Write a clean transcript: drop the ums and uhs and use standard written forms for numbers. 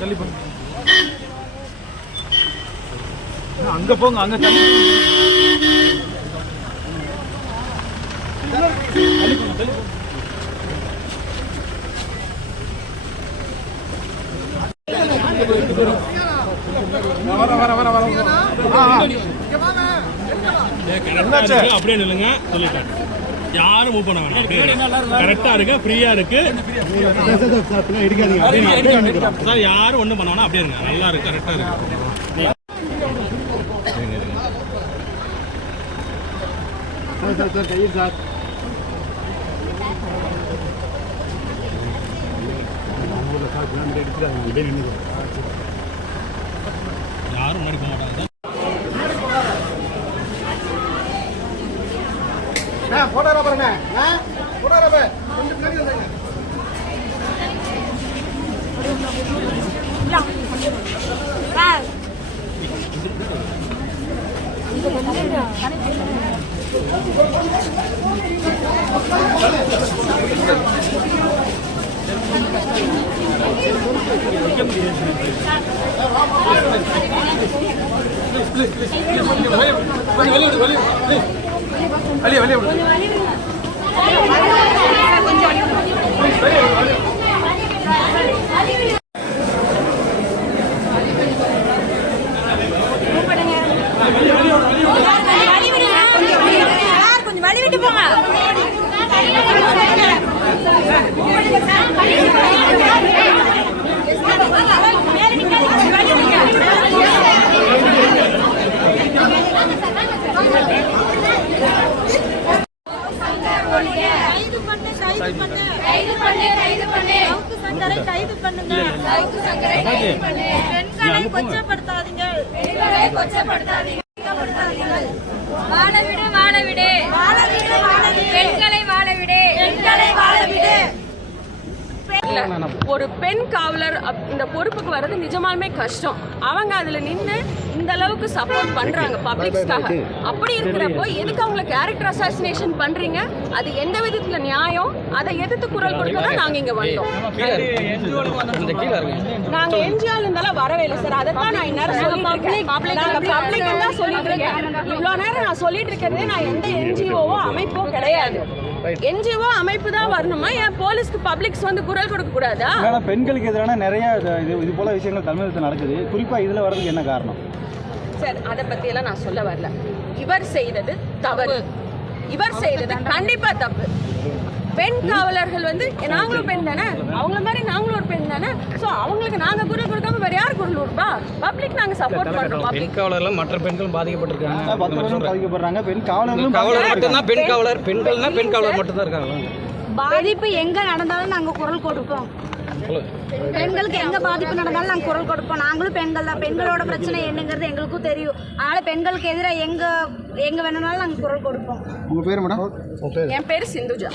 தள்ளி போங்க அங்க போங்க அங்க தள்ளி போங்க அப்படியே நில்லுங்க சொல்லிட்டேன். யாரும் மூவ் பண்ண வேணாம். கரெக்டா இருக்கு, ஃப்ரீயா இருக்கு சார். யாரும் ஒண்ணும் பண்ண வேணாம், அப்படியே இருங்க. நல்லா இருக்கு, கரெக்டா இருக்கு. யாரும் முன்னாடி போக மாட்டாங்க சார். போட்டோகிராஃபருங்க, போட்டோகிராஃபர் கொஞ்சம் முன்னாடி வந்தாங்க. கொஞ்சம் வழி விட்டு போங்க. பெண்களை கொச்சப்படுத்தாதீங்க. வாழ விடு, வாழ விடு, வாழ விடு, வாழ விடு. பெண்களை வாழ விடு, பெண்களை வாழ விடு. ஒரு பெண் காவலர் இந்த பொறுப்புக்கு வர்றது நிஜமாலுமே கஷ்டம். அவங்க அதுல நின்று இந்த அளவுக்கு சப்போர்ட் பண்றாங்க பப்ளிக்ஸ்க்காக. அப்படி இருக்கிறப்போ எதுக்கு அவங்களை கேரக்டர் அசாசினேஷன் பண்றீங்க? அது எந்த விதத்துல நியாயம்? அதை எதிர்த்து குரல் கொடுக்க நாங்க இங்க வந்தோம். நாங்க என்ஜிஓல இருந்தாலும் வரவே இல்லை சார். அதைத்தான் நான் இந்நேரம் பப்ளிக் தான் சொல்லிட்டு இருக்கேன். இவ்வளவு நேரம் நான் சொல்லிட்டு இருக்கிறதே நான் எந்த என்ஜிஓவோ அமைப்போ கிடையாது. என்ஜிஓ அமைப்பு தான் வரணுமா? ஏன் போலீஸ்க்கு பப்ளிக்ஸ் வந்து குரல் கொடுக்க கூடாதா? பெண்களுக்கு எதிரான நிறைய இது போல விஷயங்கள் தமிழகத்தில் நடக்குது. குறிப்பா இதுல வர்றதுக்கு என்ன காரணம் சார்? அதை பத்தி எல்லாம் நான் சொல்ல வரல. இவர் செய்தது தவறு. இவர் செய்தது கண்டிப்பா தப்பு. பெண் காவலர்கள் வந்து நாங்களும் பெண் தானே, அவங்கள மாதிரி நாங்களும் ஒரு பெண் தானே. ஸோ அவங்களுக்கு நாங்கள் குரல் கொடுக்காம வேற யார் குரல் கொடுப்பா? பப்ளிக் நாங்கள் சப்போர்ட் பண்றோம். பெண் காவலர்லாம் மற்ற பெண்களும் பாதிக்கப்பட்டிருக்காங்க. பாதிக்கப்படுறாங்க. பெண் காவலர்களும் மட்டும்தான் பெண் காவலர், பெண்கள்னா பெண் காவலர் மட்டும் தான் இருக்காங்க. பாதிப்பு எங்க நடந்தாலும் நாங்க குரல் கொடுப்போம். பெண்களுக்கு எங்க பாதிப்பு நடந்தாலும் நாங்க குரல் கொடுப்போம். நாங்களும் பெண்கள் தான். பெண்களோட பிரச்சனை என்னங்கிறது எங்களுக்கும் தெரியும். அதனால பெண்களுக்கு எதிராக எங்க வேணும்னாலும் நாங்க குரல் கொடுப்போம். உங்க பேர் மேடம்? என் பேரு சிந்துஜா.